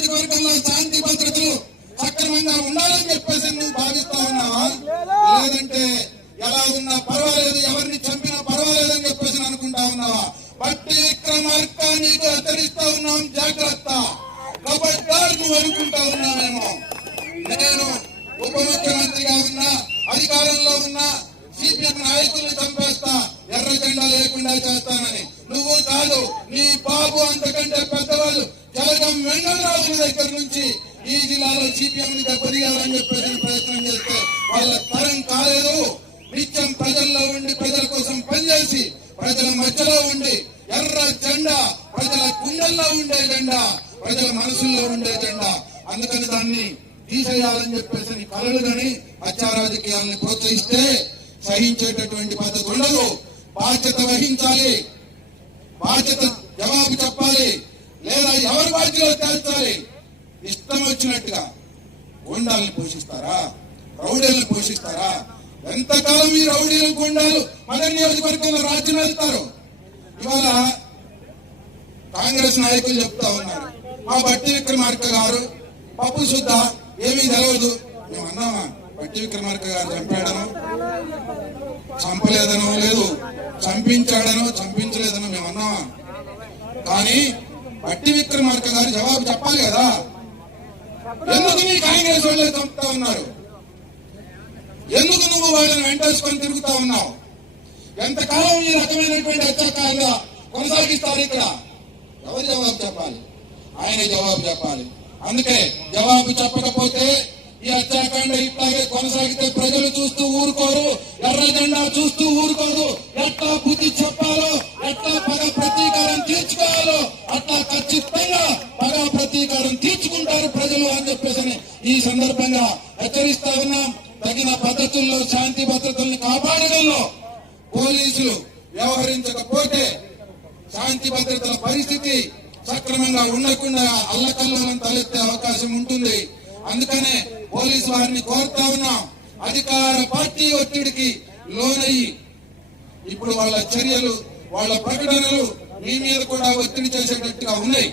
నియోజకవర్గంలో శాంతి భద్రతలు సక్రమంగా ఉండాలని చెప్పేసి నువ్వు భావిస్తా ఉన్నావా? లేదంటే ఎలా ఉన్నా పర్వాలేదు, ఎవరిని చంపినా పర్వాలేదని చెప్పేసి అనుకుంటా ఉన్నావా? బట్టి విక్రమార్క నీకు హెచ్చరిస్తా ఉన్నాం, జాగ్రత్త. ఖబర్దార్ నువ్వు అనుకుంటా ఉన్నామేమో నేను ఉప ముఖ్యమంత్రిగా ఉన్నా, అధికారంలో ఉన్నా సిపిఎం నాయకుల్ని చంపేస్తా, ఎర్ర జెండా లేకుండా చేస్తానని. నువ్వు కాదు, నీ బాబు అంతకంటే పెద్దవాళ్ళు జలగం వెంకటరాజుల దగ్గర నుంచి ఈ జిల్లాలో సిపిఎం ని దెబ్బతీయాలని చెప్పేసి ప్రయత్నం చేస్తే వాళ్ళ తరం కాలేదు. నిత్యం ప్రజల్లో ఉండి ప్రజల కోసం పనిచేసి ప్రజల మధ్యలో ఉండి ఎర్ర జెండా, ప్రజల గుండెల్లో ఉండే జెండా, ప్రజల మనసుల్లో ఉండే జెండా. అందుకని దాన్ని తీసేయాలని చెప్పేసి కలలు కానీ హత్యా రాజకీయాలను ప్రోత్సహిస్తే సహించేటటువంటి పద్ధతి ఉండదు. బాధ్యత వహించాలి, బాధ్యత జవాబు చెప్పాలి, లేదా ఎవరి బాధ్యతలో తేల్చాలి. ఇష్టం వచ్చినట్టుగా గుండాలను పోషిస్తారా, రౌడీలను పోషిస్తారా? ఎంతకాలం ఈ రౌడీలు గుండాలు మన నియోజకవర్గంలో రాజ్యం వెళ్తారు? ఇవాళ కాంగ్రెస్ నాయకులు చెప్తా ఉన్నారు, మా బట్టి విక్రమార్క గారు పప్పు శుద్ధ ఏమీ తెలవదు. మేము అన్నామా బట్టి విక్రమార్క గారు చంపాడనో చంపలేదనో, లేదు చంపించాడనో చంపించలేదనో మేము అన్నామా? కానీ బట్టి విక్రమార్క గారు జవాబు చెప్పాలి కదా. ఎందుకు నీ కాంగ్రెస్ వాళ్ళే చంపుతా ఉన్నారు? ఎందుకు నువ్వు వాళ్ళని వెంటేసుకొని తిరుగుతా ఉన్నావు? ఎంతకాలం ఈ రకమైనటువంటి హత్యాకాండ కొనసాగిస్తారు? ఇక్కడ ఎవరు జవాబు చెప్పాలి? ఆయన జవాబు చెప్పాలి. అందుకే జవాబు చెప్పకపోతే ఈ హత్యాకాండ ఇట్లాగే కొనసాగితే ప్రజలు చూస్తూ ఊరుకోరు, ఎర్ర జెండా చూస్తూ ఊరుకోరు. ఎట్లా బుద్ధి చెప్పాలో, ఎట్లా పగ ప్రతీకారం తీర్చుకోవాలో అట్లా ఖచ్చితంగా పగ ప్రతీకారం తీర్చుకుంటారు ప్రజలు అని చెప్పేసి ఈ సందర్భంగా హెచ్చరిస్తా ఉన్నాం. తగిన పద్ధతుల్లో శాంతి భద్రతల్ని కాపాడడంలో పోలీసులు వ్యవహరించకపోతే శాంతి భద్రతల పరిస్థితి సక్రమంగా ఉండకుండా అల్లకల్లోనం తలెత్తే అవకాశం ఉంటుంది. అందుకనే పోలీసు వారిని కోరుతా ఉన్నాం, అధికార పార్టీ ఒత్తిడికి లోనయ్యి ఇప్పుడు వాళ్ళ చర్యలు, వాళ్ళ ప్రకటనలు మీ మీద కూడా ఒత్తిడి చేసేటట్టుగా ఉన్నాయి.